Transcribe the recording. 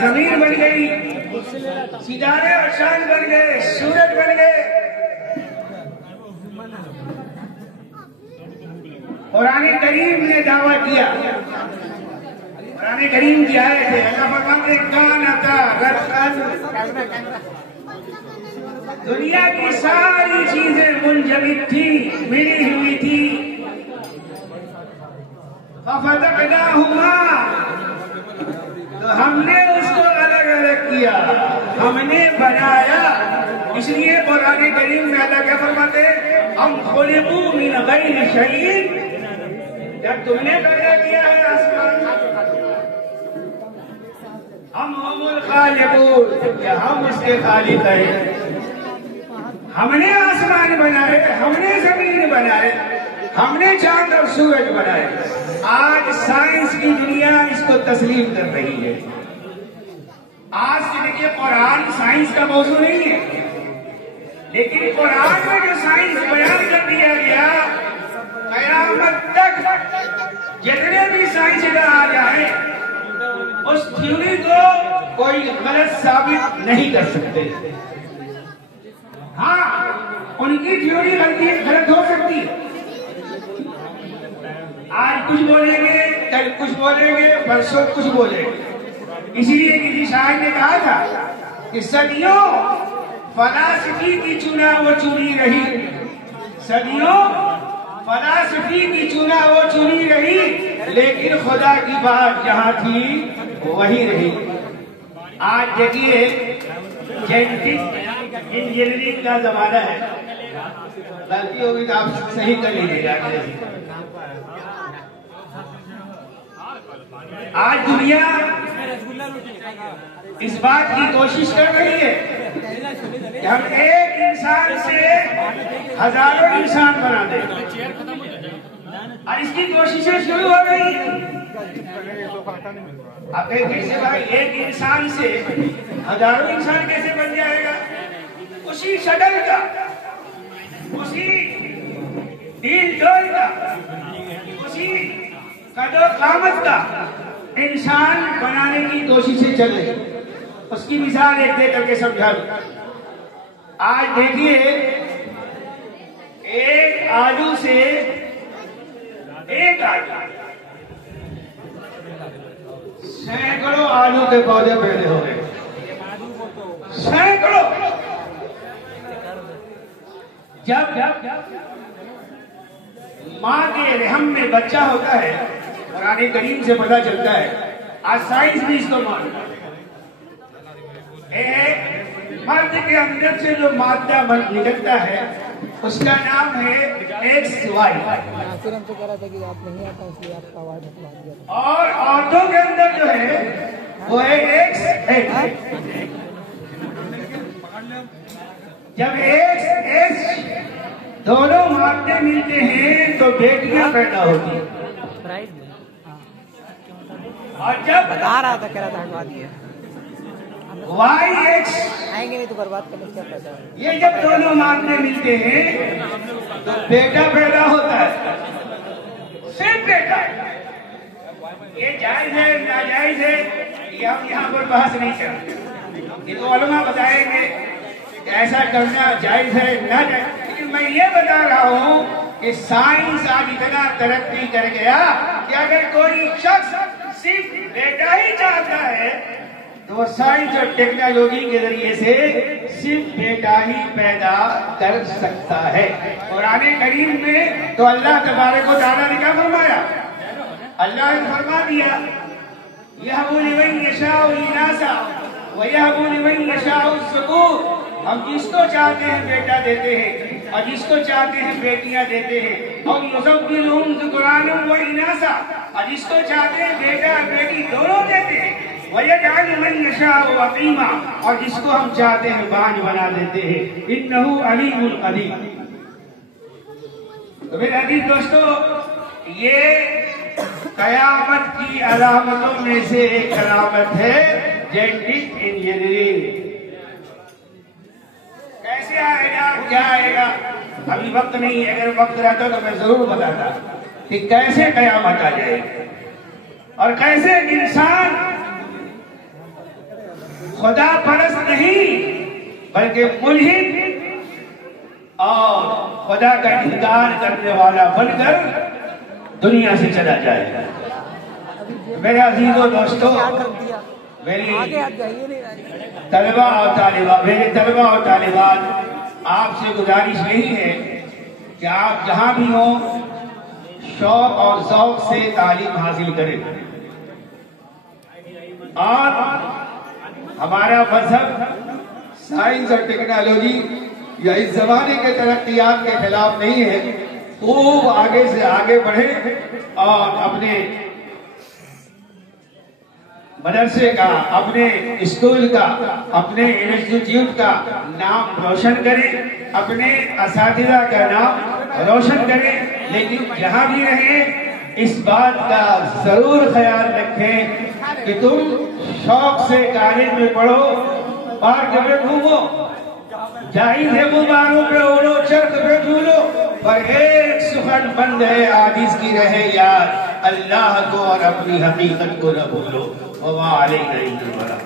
जमीन बन गई, सितारे और चांद बन गए, सूरज बन गए। कुरान करीम ने दावा किया, कुरान करीम की आयत है, अल्लाह फरमाते हैं कानता गरकन, दुनिया की सारी चीजें मुंजमिद थी, मिली हुई थी। फफतकनाहुमा, तो हमने उसको अलग अलग किया, हमने बनाया। इसलिए कुरान करीम में अल्लाह क्या फरमाते हैं, हम खुलिकू मिन गैरि शैइन, जब तुमने पैदा किया है आसमान, हम हुमुल खालिकून, हम उसके खालिक हैं। हमने आसमान बनाए, हमने जमीन बनाए, हमने चांद और सूरज बनाए। आज साइंस की दुनिया इसको तस्लीम कर रही है। आज से देखिए, कुरान साइंस का मौजू नहीं है, लेकिन कुरान में जो साइंस बयान कर दिया गया, कयामत तक जितने भी साइंसदान आ जाए, उस थ्योरी को कोई गलत साबित नहीं कर सकते। हाँ, उनकी थ्योरी गलत हो सकती है। आज कुछ बोलेंगे, कल कुछ बोलेंगे, परसों कुछ बोलेंगे। इसीलिए किसी शायर ने कहा था कि सदियों फलासफी की चुना वो चुनी रही, सदियों फलासफी की चुना वो चुनी रही, लेकिन खुदा की बात जहां थी वही रही। आज देखिए, जेनेटिक इंजीनियरिंग का जमाना है, गलती होगी तो आप सही कर लीजिएगा। आज दुनिया इस बात की कोशिश कर रही है कि हम एक इंसान से हजारों इंसान बना दें, और इसकी कोशिशें शुरू हो गई है। आप कैसे भाई, एक इंसान से हजारों इंसान कैसे बन जाएगा? उसी शटल का, उसी डील डोल का, उसी कदो कामत का इंसान बनाने की कोशिशें चल रही। उसकी मिसाल एक दे करके समझा लूं। आज देखिए, एक आलू से एक आलू, सैकड़ों आलू के पौधे पैदा हो गए, सैकड़ों। जब माँ के रहम में बच्चा होता है, कुरान करीम से पता चलता है, आज साइंस भी इसको मानता है, एक मर्द के अंदर से जो मादा निकलता है उसका नाम है XY, और औरतों के अंदर जो है वो है XX। जब XX दोनों मादे मिलते हैं तो बेटियां पैदा होती हैं। और जब बता रहा था, कह रहा था हटवा दिया, YX आएंगे नहीं तो बर्बाद करने क्या पैसा। ये जब दोनों मादे मिलते हैं तो बेटा पैदा होता है, सिर्फ बेटा। ये जायज है नाजायज है, ये हम यहाँ पर बहस नहीं करेंगे, ये तो उलमा बताएंगे कि ऐसा करना जायज है ना जायज। लेकिन मैं ये बता रहा हूँ कि साइंस आज इतना तरक्की कर गया कि अगर कोई शख्स सिर्फ बेटा ही चाहता है तो साइंस और टेक्नोलॉजी के जरिए से सिर्फ बेटा ही पैदा कर सकता है। कुरान करीम में तो अल्लाह तबारक व तआला ने क्या फरमाया? अल्लाह ने फरमा दिया, यहबु लिमन यशाउ इनासा व यहबु लिमन यशाउ ज़ुकूर। हम जिसको चाहते हैं बेटा देते हैं और जिसको चाहते हैं बेटियां देते हैं। और युज़व्विजुहुम ज़ुकरानन व इनासा, और जिसको चाहते हैं बेटा बेटी दोनों देते हैं। वयजअलु मन यशाउ अक़ीमा, और जिसको हम चाहते हैं बांझ बना देते हैं। इन्नहु अलीमुल कदीर। तो मेरे अजीज दोस्तों, ये कयामत की अलामतों में से एक अलामत है जेनेटिक इंजीनियरिंग। कैसे आएगा, क्या आएगा, अभी वक्त नहीं है। अगर वक्त रहता तो मैं जरूर बताता कि कैसे कयामत आ जाएगी और कैसे इंसान खुदा परस्त नहीं बल्कि मुल्हिद और खुदा का इनकार करने वाला बनकर दुनिया से चला जाएगा। मेरे अजीजों दोस्तों, मेरी तलबा और तालिबात आपसे गुजारिश यही है कि आप जहां भी हो शौक और ज़ौक़ से तालीम हासिल करें और हमारा मजहब साइंस और टेक्नोलॉजी या इस जमाने के तरक्कियात के खिलाफ नहीं है। खूब आगे से आगे बढ़े और अपने मदरसे का, अपने स्कूल का, अपने इंस्टीट्यूट का नाम रोशन करें, अपने असातिज़ा का नाम रोशन करें। लेकिन जहां भी रहें इस बात का जरूर ख्याल रखें कि तुम शौक से कॉलेज में पढ़ो, पार्क में घूमो, जाहिर है मुबारों पे उड़ो, चरख पे झूलो, पर एक सुखन बंद है आदिस की रहे यार, अल्लाह को और अपनी हकीकत को न भूलो। वमा अलैना इल्ला बलाग।